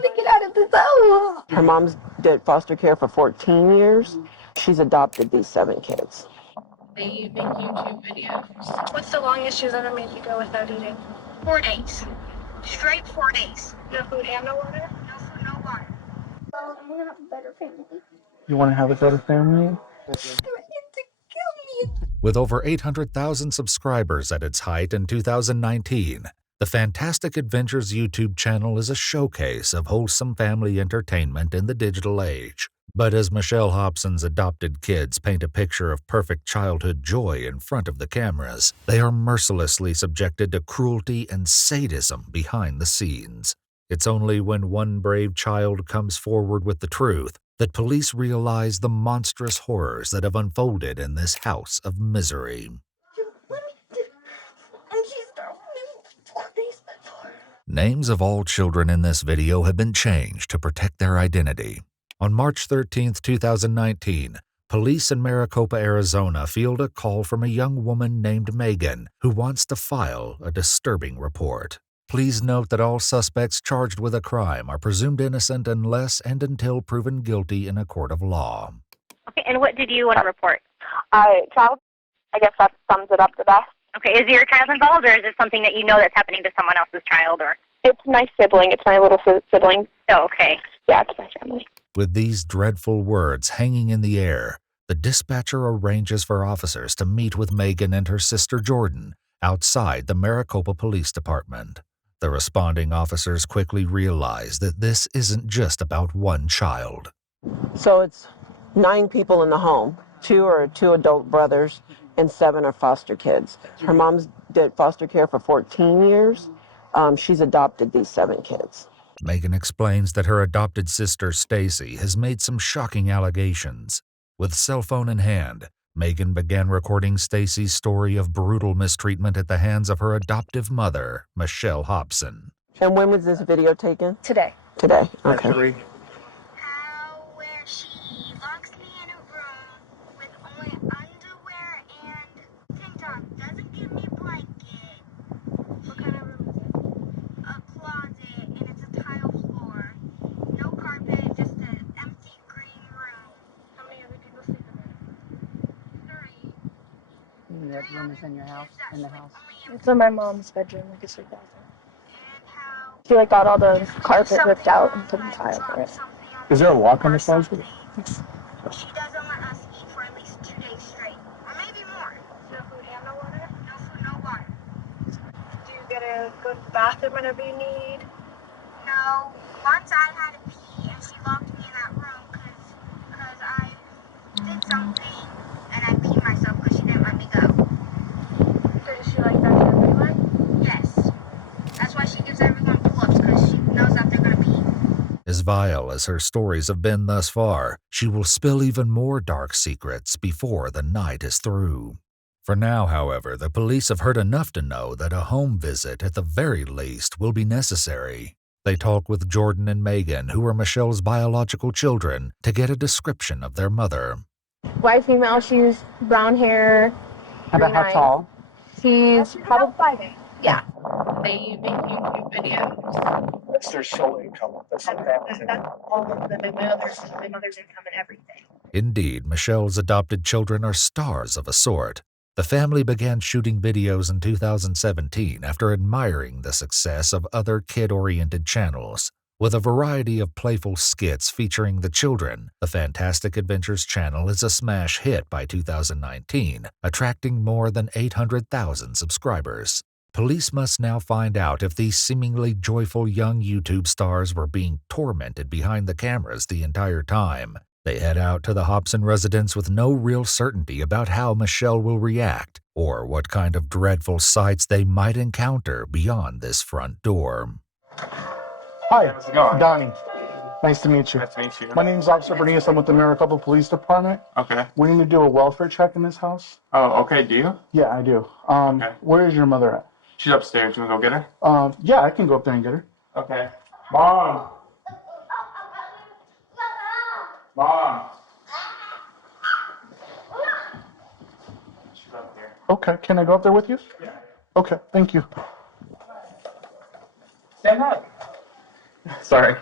want to get out of this house. Her mom's did foster care for 14 years. She's adopted these 7 kids. They make YouTube videos. What's the longest she's ever made you go without eating? 4 days. Straight 4 days. No food and no water? No food, no water. I'm going to have a better family. You want to have a better family? With over 800,000 subscribers at its height in 2019, the Fantastic Adventures YouTube channel is a showcase of wholesome family entertainment in the digital age. But as Machelle Hobson's adopted kids paint a picture of perfect childhood joy in front of the cameras, they are mercilessly subjected to cruelty and sadism behind the scenes. It's only when one brave child comes forward with the truth that police realize the monstrous horrors that have unfolded in this house of misery. Names of all children in this video have been changed to protect their identity. On March 13, 2019, police in Maricopa, Arizona field a call from a young woman named Megan who wants to file a disturbing report. Please note that all suspects charged with a crime are presumed innocent unless and until proven guilty in a court of law. Okay, and what did you want to report? Child. I guess that sums it up the best. Okay, is your child involved, or is it something that you know that's happening to someone else's child? Or It's my sibling. It's my little sibling. Oh, okay. Yeah, it's my family. With these dreadful words hanging in the air, the dispatcher arranges for officers to meet with Megan and her sister Jordan outside the Maricopa Police Department. The responding officers quickly realize that this isn't just about one child. So it's 9 people in the home. 2 are 2 adult brothers and 7 are foster kids. Her mom's did foster care for 14 years. She's adopted these 7 kids. Megan explains that her adopted sister Stacy has made some shocking allegations. With cell phone in hand, Megan began recording Stacy's story of brutal mistreatment at the hands of her adoptive mother, Machelle Hobson. And when was this video taken? Today. Today. Okay. Where she locks me in a room with only underwear and tank top. Doesn't give me a blanket. What kind of room is it? A closet, and it's a tile floor. No carpet, just an empty green room. How many other people sleep in there? 3. That room is in your house, in the house. It's in my mom's bedroom, like a sleep bathroom. And how She like got all the carpet ripped out and put in tile for it. Is there a lock on the closet? she doesn't let us eat for at least 2 days straight, or maybe more. No food and no water? No food, no water. Do you get to go to the bathroom whenever you need? No. Once I had to pee, and she locked me in that room because I did something, and I peed myself because she didn't let me go. Does she like that to everyone? Yes. That's why she gives everyone pull-ups, because she knows that they're going to pee. As vile as her stories have been thus far, she will spill even more dark secrets before the night is through. For now, however, the police have heard enough to know that a home visit, at the very least, will be necessary. They talk with Jordan and Megan, who are Michelle's biological children, to get a description of their mother. White female, she's brown hair. How about how tall? She's probably 5'8". Yeah. They make YouTube videos. That's their sole income. That's their family. All of them, my mother's income and everything. Indeed, Michelle's adopted children are stars of a sort. The family began shooting videos in 2017 after admiring the success of other kid-oriented channels. With a variety of playful skits featuring the children, the Fantastic Adventures channel is a smash hit by 2019, attracting more than 800,000 subscribers. Police must now find out if these seemingly joyful young YouTube stars were being tormented behind the cameras the entire time. They head out to the Hobson residence with no real certainty about how Machelle will react or what kind of dreadful sights they might encounter beyond this front door. Hi, How's it going? Donnie. Nice to meet you. Nice to meet you. My name's Officer Bernice. I'm with the Maricopa Police Department. Okay. We need to do a welfare check in this house. Oh, okay. Do you? Yeah, I do. Okay. Where is your mother at? She's upstairs. You want to go get her? Yeah, I can go up there and get her. Okay. Mom. Mom. She's up here. Okay, can I go up there with you? Yeah. Okay, thank you. Stand up. Sorry.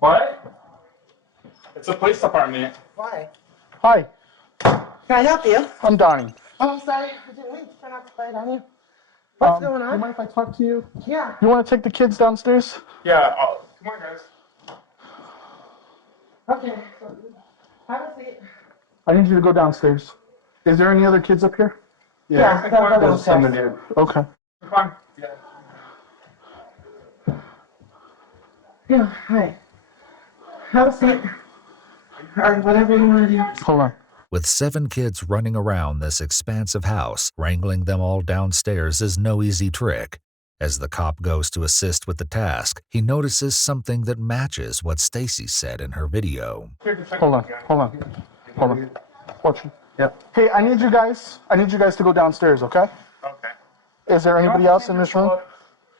What? It's a police department. Why? Hi, Can I help you? I'm Donnie. Oh, sorry. I didn't mean to turn off the light on you. What's going Do you on? mind if I talk to you? Yeah. You want to take the kids downstairs? Yeah. Oh, come on, guys. Okay. Have a seat. I need you to go downstairs. Is there any other kids up here? Yeah, I think go one of downstairs. those somebody did. Okay. Come on. Yeah. Yeah, hi. Have a seat. Or whatever you want to do. Hold on. With 7 kids running around this expansive house, wrangling them all downstairs is no easy trick. As the cop goes to assist with the task, he notices something that matches what Stacy said in her video. Hold on. Watch it. Yeah. Hey, I need you guys to go downstairs, okay? Okay. Is there anybody else in this room?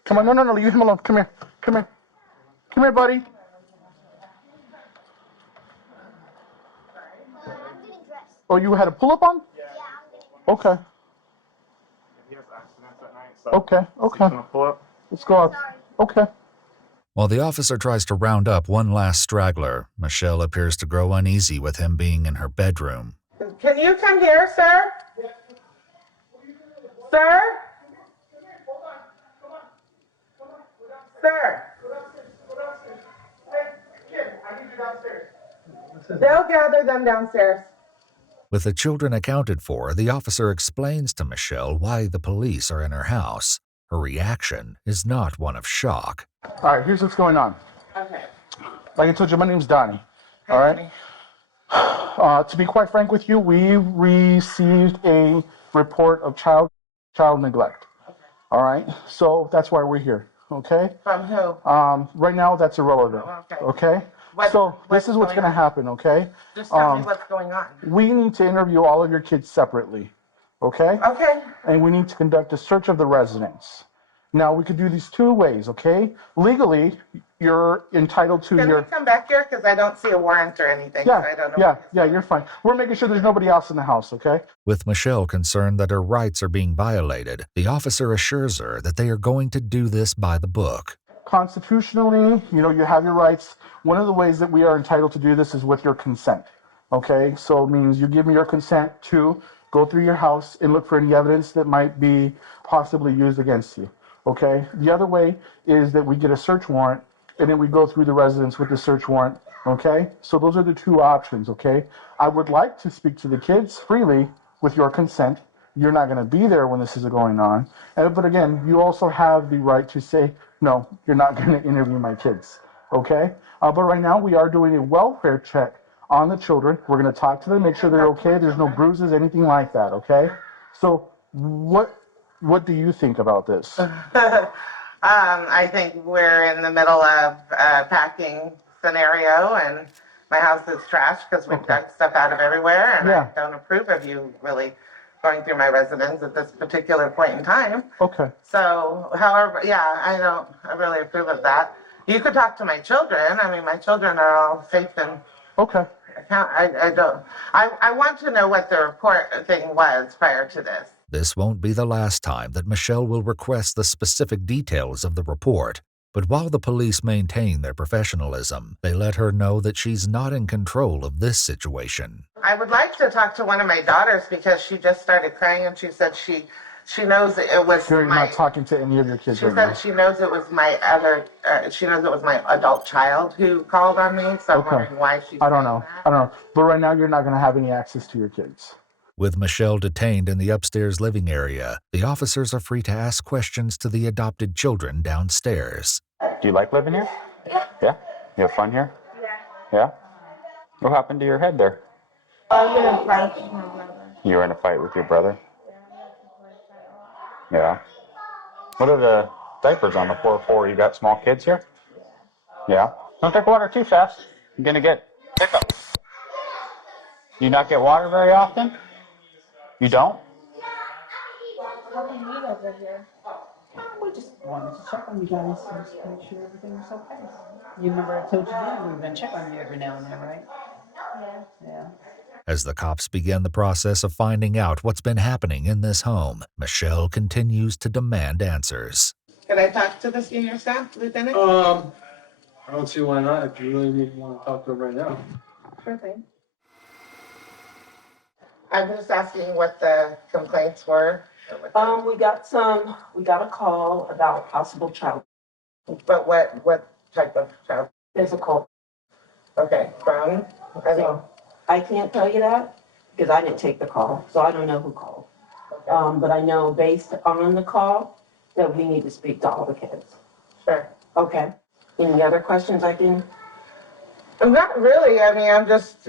Come on, no, leave him alone. Come here, buddy. Oh, you had a pull-up on? Yeah. Okay. He has accidents at night, so. Okay. He's gonna pull up. Let's go out. Okay. While the officer tries to round up one last straggler, Machelle appears to grow uneasy with him being in her bedroom. Can you come here, sir? Sir? Sir? They'll gather them downstairs. With the children accounted for, the officer explains to Machelle why the police are in her house. Her reaction is not one of shock. All right, here's what's going on. Okay. Like I told you, my name's Donnie. All right? To be quite frank with you, we received a report of child neglect. Okay. All right? So that's why we're here. Okay? From who? Right now, that's irrelevant. Okay. Okay? So this is what's going to happen, okay? Just tell me what's going on. We need to interview all of your kids separately. Okay? Okay. And we need to conduct a search of the residence. Now, we could do these 2 ways, okay? Legally, you're entitled to Can your... we come back here? Because I don't see a warrant or anything. Yeah, so I don't know. yeah, you're fine. We're making sure there's nobody else in the house, okay? With Machelle concerned that her rights are being violated, the officer assures her that they are going to do this by the book. Constitutionally, you have your rights. One of the ways that we are entitled to do this is with your consent, okay? So it means you give me your consent to go through your house and look for any evidence that might be possibly used against you, okay? The other way is that we get a search warrant and then we go through the residence with the search warrant, okay? So those are the 2 options, okay? I would like to speak to the kids freely with your consent. You're not going to be there when this is going on. But again, you also have the right to say, no, you're not going to interview my kids, okay? But right now we are doing a welfare check on the children. We're going to talk to them, make sure they're okay. There's no bruises, anything like that, okay? So what do you think about this? I think we're in the middle of a packing scenario, and my house is trashed because we've dug stuff out of everywhere, and Yeah. I don't approve of you really going through my residence at this particular point in time. Okay. So, however, yeah, I really approve of that. You could talk to my children. I mean, my children are all safe and Okay. I want to know what the report thing was prior to this. This won't be the last time that Machelle will request the specific details of the report. But while the police maintain their professionalism, they let her know that she's not in control of this situation. I would like to talk to one of my daughters because she just started crying and she said she knows it was You're not talking to any of your kids She right said now. she knows it was she knows it was my adult child who called on me, so I'm wondering why she's I don't saying know. that. I don't know. But right now, you're not going to have any access to your kids. With Machelle detained in the upstairs living area, the officers are free to ask questions to the adopted children downstairs. Do you like living here? Yeah. Yeah? You have fun here? Yeah. Yeah? What happened to your head there? I was gonna fight with my brother. You were in a fight with your brother? Yeah. What are the diapers on the floor for? You got small kids here? Yeah. Don't drink water too fast. You're gonna get hiccups. You not get water very often? You don't? How come you guys are here? We just wanted to check on you guys and just make sure everything was okay. You remember I told you then we've been checking on you every now and then, right? Yeah. Yeah. As the cops begin the process of finding out what's been happening in this home, Machelle continues to demand answers. Can I talk to the senior staff, Lieutenant? I don't see why not, if you really want to talk to him right now. Sure thing. I'm just asking what the complaints were. We got a call about possible child But what type of child? physical. Okay, from? So I can't tell you that because I didn't take the call, so I don't know who called. Okay. But I know based on the call that we need to speak to all the kids. Sure. Okay. Any other questions I can? Not really. I mean, I'm just,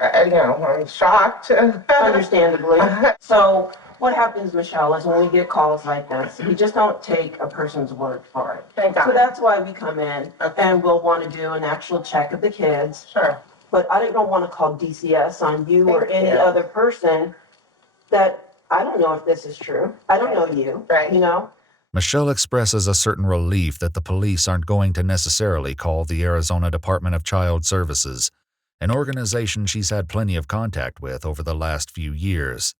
I'm shocked. Understandably. So what happens, Machelle, is when we get calls like this, we just don't take a person's word for it. Thank God. So that's why we come in and we'll want to do an actual check of the kids. Sure. But I don't want to call DCS on you or Thank any you. other person that I don't know if this is true. I don't know you. Right. You know? Machelle expresses a certain relief that the police aren't going to necessarily call the Arizona Department of Child Services, an organization she's had plenty of contact with over the last few years.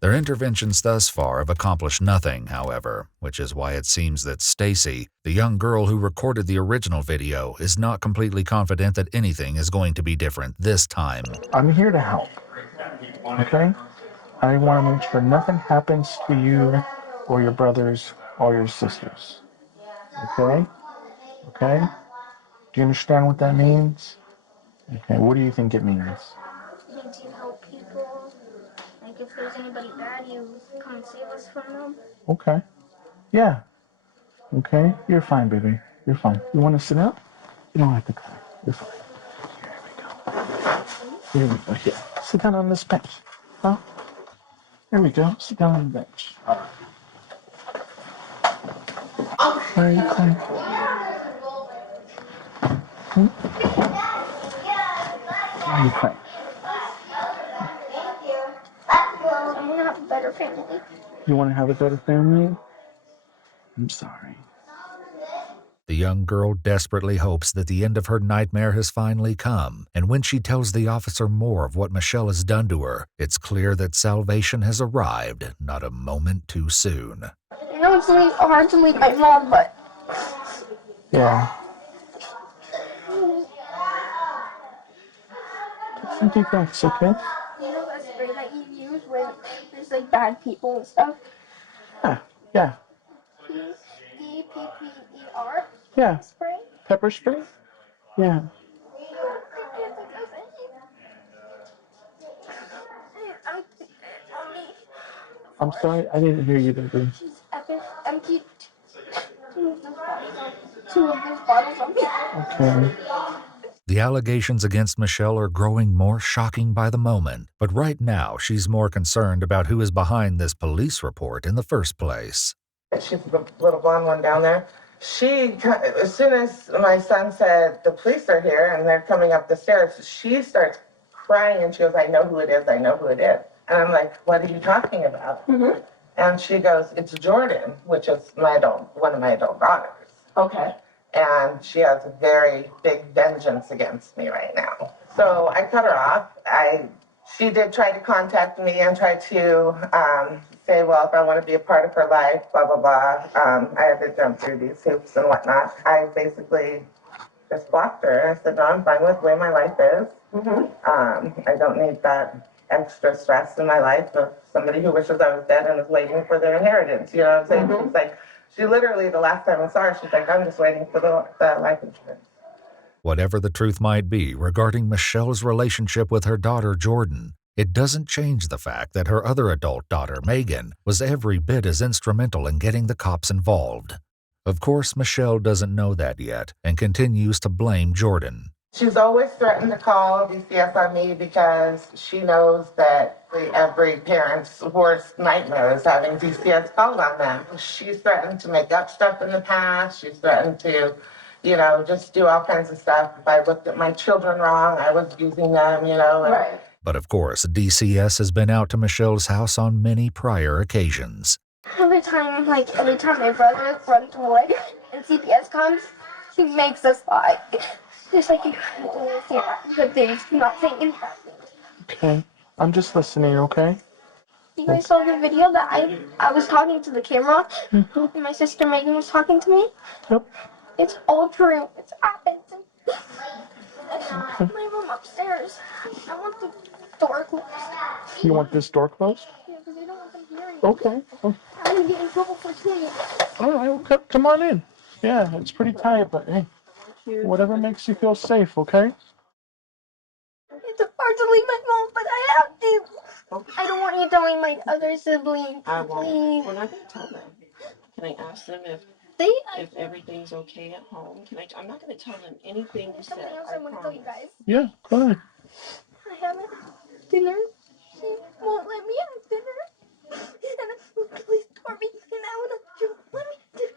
Their interventions thus far have accomplished nothing, however, which is why it seems that Stacy, the young girl who recorded the original video, is not completely confident that anything is going to be different this time. I'm here to help. Okay? I want to make sure nothing happens to you or your brothers or your sisters. Okay? Okay? Do you understand what that means? Okay, what do you think it means? It means you help people. Like if there's anybody bad, you come and save us from them. Okay. Yeah. Okay? You're fine, baby. You're fine. You want to sit up? You don't have to cry. You're fine. Here we go. Here. Sit down on this bench. Huh? Here we go. Sit down on the bench. All right. Why are you crying? Why are you crying? I want to have a better family. You want to have a better family? I'm sorry. The young girl desperately hopes that the end of her nightmare has finally come, and when she tells the officer more of what Machelle has done to her, it's clear that salvation has arrived not a moment too soon. I know it's really hard to leave my mom, but... Yeah. Take some deep breaths, okay? You know that spray that you use when there's like bad people and stuff? Yeah. Yeah. Pepper Yeah. spray? Pepper spray? Yeah. I'm sorry, I didn't hear you, baby. Empty two of those bottles on me. Okay. The allegations against Machelle are growing more shocking by the moment, but right now she's more concerned about who is behind this police report in the first place. She's the little blonde one down there. She, as soon as my son said, the police are here and they're coming up the stairs, she starts crying and she goes, I know who it is, I know who it is. And I'm like, what are you talking about? Mm-hmm. And she goes, it's Jordan, which is one of my adult daughters. Okay. And she has a very big vengeance against me right now. So I cut her off. She did try to contact me and try to say, well, if I want to be a part of her life, blah, blah, blah. I had to jump through these hoops and whatnot. I basically just blocked her. I said, no, I'm fine with the way my life is. Mm-hmm. I don't need that extra stress in my life of somebody who wishes I was dead and is waiting for their inheritance. You know what I'm saying? Mm-hmm. She's like, she literally, the last time I saw her, she's like, I'm just waiting for the life insurance. Whatever the truth might be regarding Michelle's relationship with her daughter Jordan, it doesn't change the fact that her other adult daughter, Megan, was every bit as instrumental in getting the cops involved. Of course, Machelle doesn't know that yet and continues to blame Jordan. She's always threatened to call DCS on me because she knows that every parent's worst nightmare is having DCS called on them. She's threatened to make up stuff in the past. She's threatened to, just do all kinds of stuff. If I looked at my children wrong, I was using them, Right. But of course, DCS has been out to Michelle's house on many prior occasions. Every time my brother runs away and CPS comes, he makes us lie. Just like you say good things, not saying bad things. Okay. I'm just listening, okay? You guys saw the video that I was talking to the camera, and my sister Megan was talking to me? Yep. It's all true. It's happened. My room upstairs. I want the door closed. You want this door closed? Yeah, because I don't want them hearing. Okay. I'm gonna get in trouble for saying. All right, well, come on in. Yeah, it's pretty tight, but hey, whatever makes you feel safe, okay? It's hard to leave my phone, but I have to. I don't want you telling my other siblings. I won't. Please. We're not going to tell them. Can I ask them if everything's okay at home? I'm not going to tell them anything you said. Something else I want to tell you guys. Yeah, go ahead. I haven't dinner. She won't let me have dinner. And please tore me. And I want to let me dinner.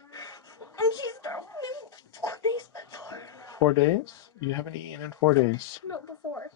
And she starved me 4 days before. 4 days? You haven't eaten in 4 days. No, before.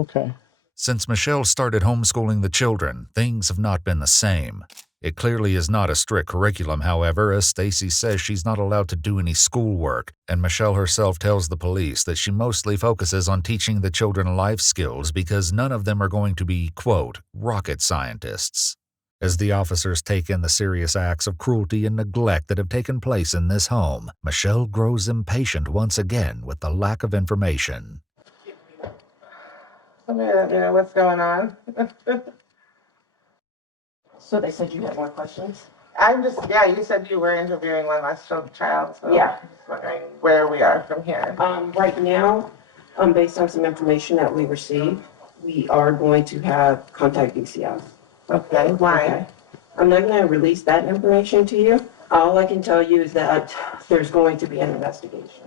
Okay. Since Machelle started homeschooling the children, things have not been the same. It clearly is not a strict curriculum, however, as Stacy says she's not allowed to do any schoolwork, and Machelle herself tells the police that she mostly focuses on teaching the children life skills because none of them are going to be, quote, rocket scientists. As the officers take in the serious acts of cruelty and neglect that have taken place in this home, Machelle grows impatient once again with the lack of information. Let me let you know what's going on. So they said you had more questions? You said you were interviewing one last child, so Yeah. I'm just wondering where we are from here. Right now, based on some information that we received, we are going to have contact DCF. Okay, why? Okay. I'm not going to release that information to you. All I can tell you is that there's going to be an investigation.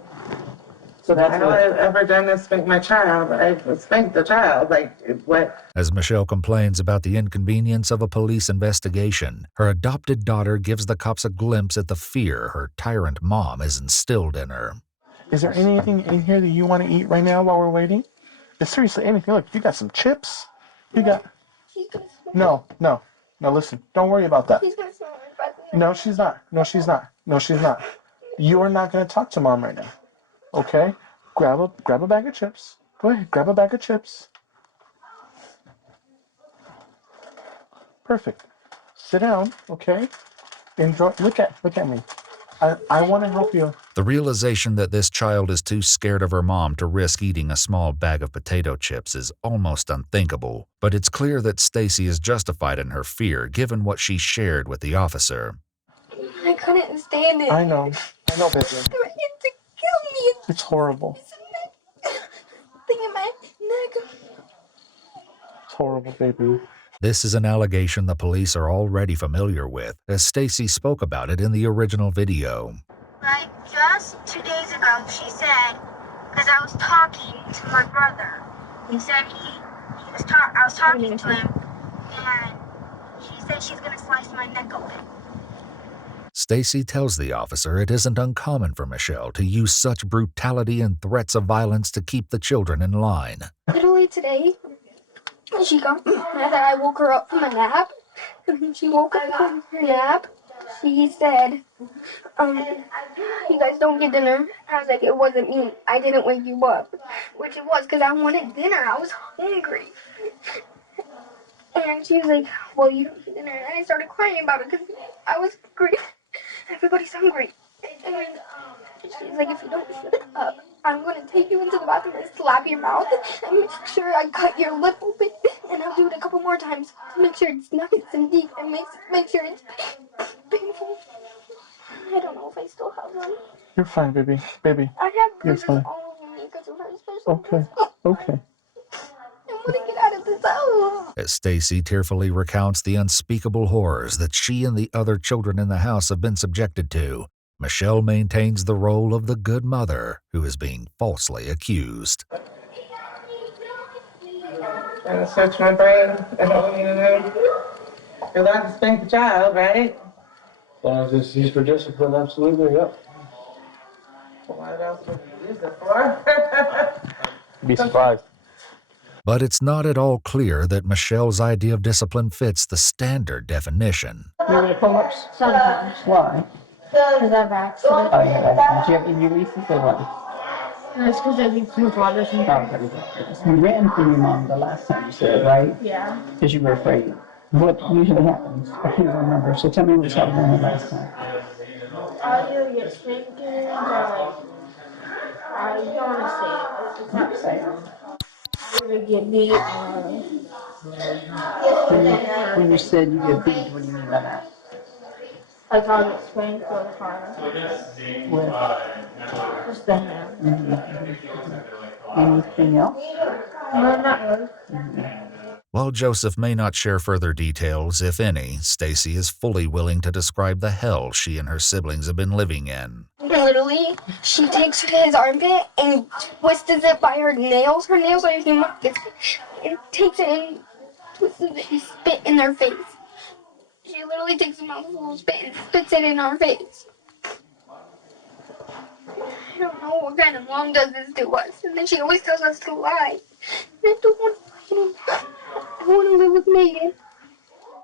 So that's I don't have ever done this spank my child. I've spanked the child. Like, what? As Machelle complains about the inconvenience of a police investigation, her adopted daughter gives the cops a glimpse at the fear her tyrant mom has instilled in her. Is there anything in here that you want to eat right now while we're waiting? Seriously, anything. Look, you got some chips. You got... No, listen. Don't worry about that. She's gonna smell my breath. No, she's not. No, she's not. You are not going to talk to mom right now. Okay? Grab a bag of chips. Go ahead, grab a bag of chips. Perfect. Sit down, okay? Enjoy. Look at me. I want to help you. The realization that this child is too scared of her mom to risk eating a small bag of potato chips is almost unthinkable, but it's clear that Stacy is justified in her fear given what she shared with the officer. I couldn't stand it. I know, baby. They're trying to kill me. It's horrible. Thing in my neck. It's horrible, baby. This is an allegation the police are already familiar with, as Stacy spoke about it in the original video. Right, just 2 days ago, she said, because I was talking to my brother. He said I was talking to him, and she said she's gonna slice my neck open. Stacy tells the officer it isn't uncommon for Machelle to use such brutality and threats of violence to keep the children in line. Literally today, she got mad that I woke her up from a nap. She woke up from her nap. She said, you guys don't get dinner. I was like, it wasn't me. I didn't wake you up. Which it was, because I wanted dinner. I was hungry. And she was like, well, you don't get dinner. And I started crying about it because I was hungry. Everybody's hungry. And she's like, if you don't shut up, I'm going to take you into the bathroom and slap your mouth and make sure I cut your lip open. And I'll do it a couple more times to make sure it's nice and deep and make sure it's painful. I don't know if I still have them. You're fine, baby. I have bruises all over me because of her, especially. Okay. I want to get out of this house. As Stacy tearfully recounts the unspeakable horrors that she and the other children in the house have been subjected to, Machelle maintains the role of the good mother who is being falsely accused. Trying to search my brain. I don't even know. You're allowed to spank the child, right? As long as it's used for discipline, absolutely, yep. What else would you use it for? Be surprised. But it's not at all clear that Michelle's idea of discipline fits the standard definition. You want pull-ups? Sometimes. Why? Because I've accident. Oh, yeah. Do you have any releases or what? That's because I think my brother's in Oh, very good. You ran from your mom the last time you said, right? Yeah. Because you were afraid. What usually happens? I can't remember. So tell me what's happening the last time. I either get spanked or I don't want to say it. It's not fair. I either get beat When you said you get beat, what do you mean by that? like I'll get spanked or hard. With Just the hand. anything else? No, not really. While Joseph may not share further details, if any, Stacy is fully willing to describe the hell she and her siblings have been living in. Literally, she takes his armpit and twists it by her nails. Her nails are humongous. And takes it and twists it and spit in their face. She literally takes a mouthful of spit and spits it in our face. I don't know what kind of mom does this to us. And then she always tells us to lie. And I don't want to live with Megan.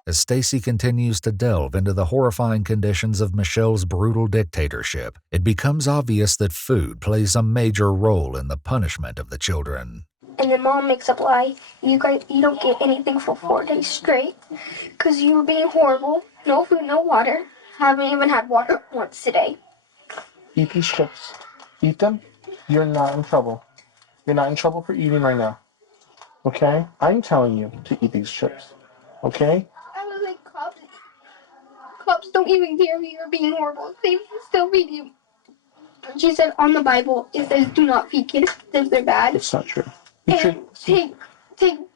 As Stacy continues to delve into the horrifying conditions of Michelle's brutal dictatorship, it becomes obvious that food plays a major role in the punishment of the children. And then mom makes up lie. You don't get anything for 4 days straight because you were being horrible. No food, no water. Haven't even had water once today. Eat these chips. Eat them. You're not in trouble. You're not in trouble for eating right now. Okay? I'm telling you to eat these chips. Okay? I was like, cops don't even care if you're being horrible. They still feed you. She said on the Bible, it says do not feed kids if they're bad. It's not true. And take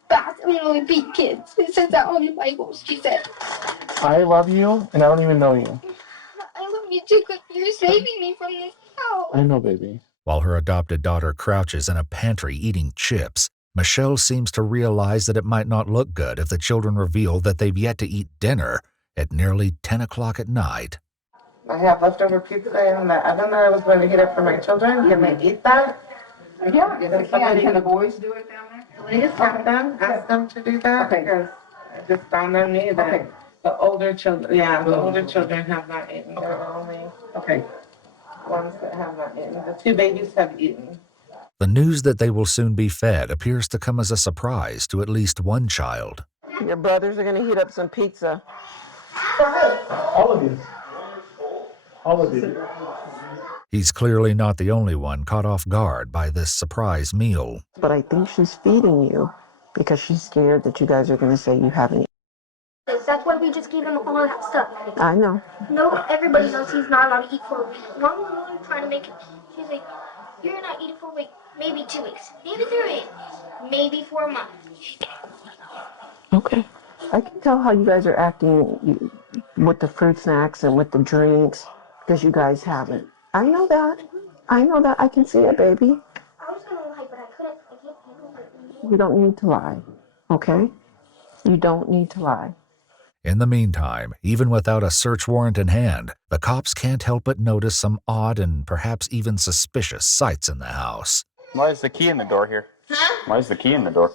baths and only beat kids. It says that on the Bible, she said. I love you, and I don't even know you. I love you too, because you're saving me from this house. I know, baby. While her adopted daughter crouches in a pantry eating chips, Michelle seems to realize that it might not look good if the children reveal that they've yet to eat dinner at nearly 10 o'clock at night. I have leftover pizza in the oven that I was going to heat up for my children. Can they eat that? Yeah, if they can. Can the boys do it down there? Please have them, ask them to do that, because it just dawned on me that the older children, the older children have not eaten. They're the only ones that have not eaten. The 2 babies have eaten. The news that they will soon be fed appears to come as a surprise to at least one child. Your brothers are going to heat up some pizza. All of you. All of you. He's clearly not the only one caught off guard by this surprise meal. But I think she's feeding you because she's scared that you guys are going to say you haven't eaten. That's why we just gave him all that stuff. I know. No, everybody knows he's not allowed to eat for a week. Mom was really trying to make it. She's like, you're not eating for a week. Maybe 2 weeks. Maybe 3 weeks. Maybe for a month. Okay. I can tell how you guys are acting with the fruit snacks and with the drinks because you guys haven't. I know that. I know that. I can see it, baby. I was going to lie, but I couldn't. I can't handle it. You don't need to lie. Okay? You don't need to lie. In the meantime, even without a search warrant in hand, the cops can't help but notice some odd and perhaps even suspicious sights in the house. Why is the key in the door here? Huh? Why is the key in the door?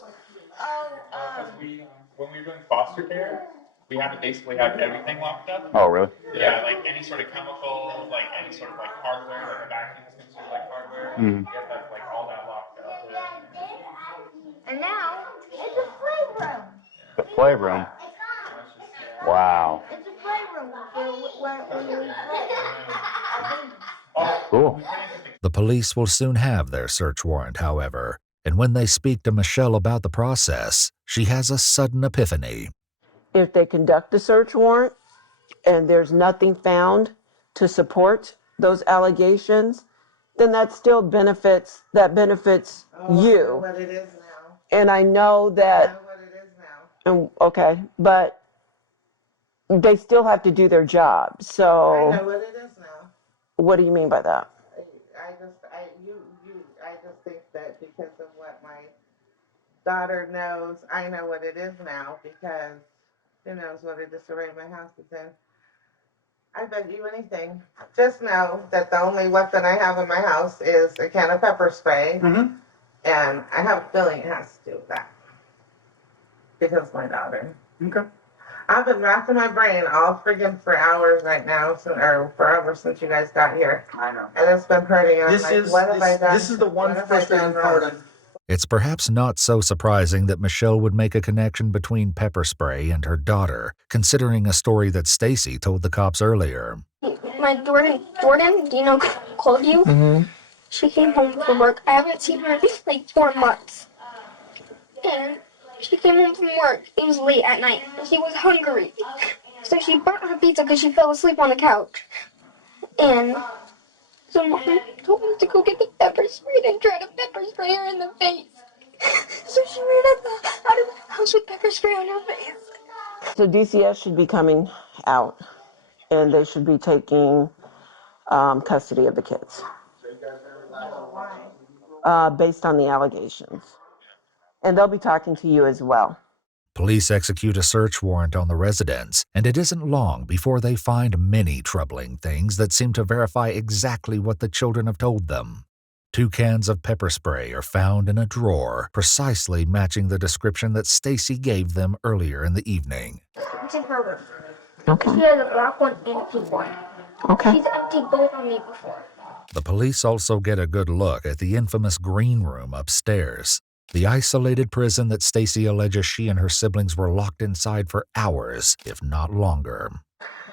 When we were doing foster care, we had to basically have everything locked up. Oh, really? Yeah, like any sort of chemicals, like any sort of like hardware, like a vacuum is considered like hardware. You have to have like all that locked up. And now, it's a playroom. The playroom. Wow. It's a playroom where we play. Cool. The police will soon have their search warrant, however, and when they speak to Michelle about the process, she has a sudden epiphany. If they conduct a search warrant and there's nothing found to support those allegations, then that still benefits you. What it is now. And I know that, What it is now. okay, but they still have to do their job. I So know what it is now. what do you mean by that? I just think that because of what my daughter knows, I know what it is now because who knows what a disarray my house is in. I bet you anything. Just know that the only weapon I have in my house is a can of pepper spray, and I have a feeling it has to do with that because my daughter. Okay. I've been racking my brain all friggin' for hours right now, or forever since you guys got here. I know. And it's been hurting. And This I'm like, is what have I done? this is the one What have I done frustrating wrong? part of It's perhaps not so surprising that Machelle would make a connection between pepper spray and her daughter, considering a story that Stacy told the cops earlier. My Jordan, do you know Clothe You? Mm-hmm. She came home from work. I haven't seen her in like 4 months. And she came home from work. It was late at night. And she was hungry. So she burnt her pizza because she fell asleep on the couch. And so Mom told me to go get the pepper spray and try to pepper spray her in the face. So she ran out of the house with pepper spray on her face. So DCS should be coming out, and they should be taking custody of the kids. Based on the allegations. And they'll be talking to you as well. Police execute a search warrant on the residence, and it isn't long before they find many troubling things that seem to verify exactly what the children have told them. 2 cans of pepper spray are found in a drawer, precisely matching the description that Stacy gave them earlier in the evening. It's in her room. Okay. She has a black one and a pink one. Okay. She's emptied both on me before. The police also get a good look at the infamous green room upstairs, the isolated prison that Stacy alleges she and her siblings were locked inside for hours, if not longer.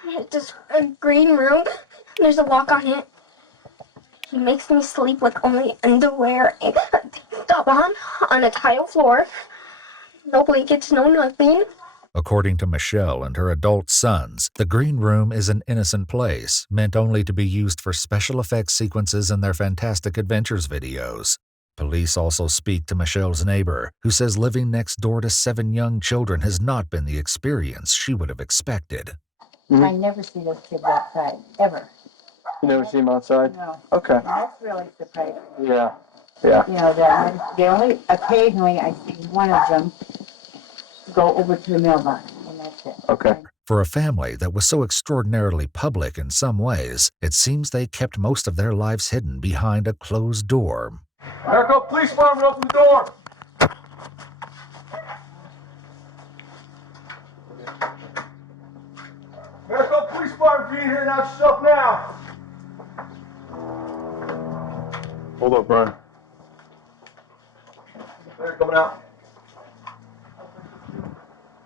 It's this green room. There's a lock on it. He makes me sleep with only underwear and a top on a tile floor. No blankets, no nothing. According to Machelle and her adult sons, the green room is an innocent place, meant only to be used for special effects sequences in their Fantastic Adventures videos. Police also speak to Machelle's neighbor, who says living next door to 7 young children has not been the experience she would have expected. I never see those kids outside, ever. You never see him outside? No. Okay. That's really surprising. Yeah. Yeah. You know, they only, occasionally I see one of them go over to the mailbox, and that's it. Okay. For a family that was so extraordinarily public in some ways, it seems they kept most of their lives hidden behind a closed door. Erica, police department, open the door! Erica, police department, be in here, announce yourself now! Hold up, Brian. They're coming out.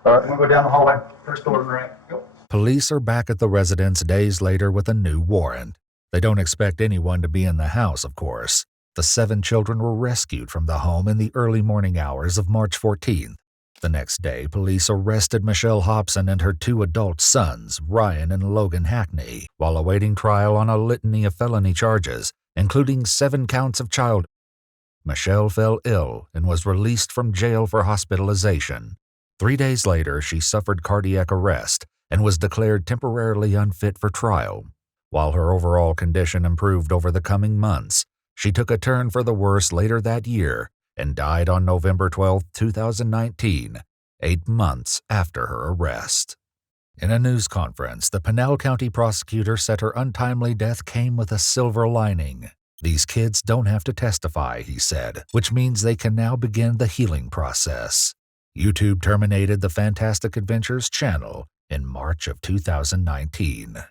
All right, I'm gonna go down the hallway. First door, right? Go. Police are back at the residence days later with a new warrant. They don't expect anyone to be in the house, of course. The 7 children were rescued from the home in the early morning hours of March 14th. The next day, police arrested Machelle Hobson and her 2 adult sons, Ryan and Logan Hackney, while awaiting trial on a litany of felony charges, including 7 counts of child. Machelle fell ill and was released from jail for hospitalization. 3 days later, she suffered cardiac arrest and was declared temporarily unfit for trial. While her overall condition improved over the coming months, she took a turn for the worse later that year and died on November 12, 2019, 8 months after her arrest. In a news conference, the Pinal County prosecutor said her untimely death came with a silver lining. These kids don't have to testify, he said, which means they can now begin the healing process. YouTube terminated the Fantastic Adventures channel in March of 2019.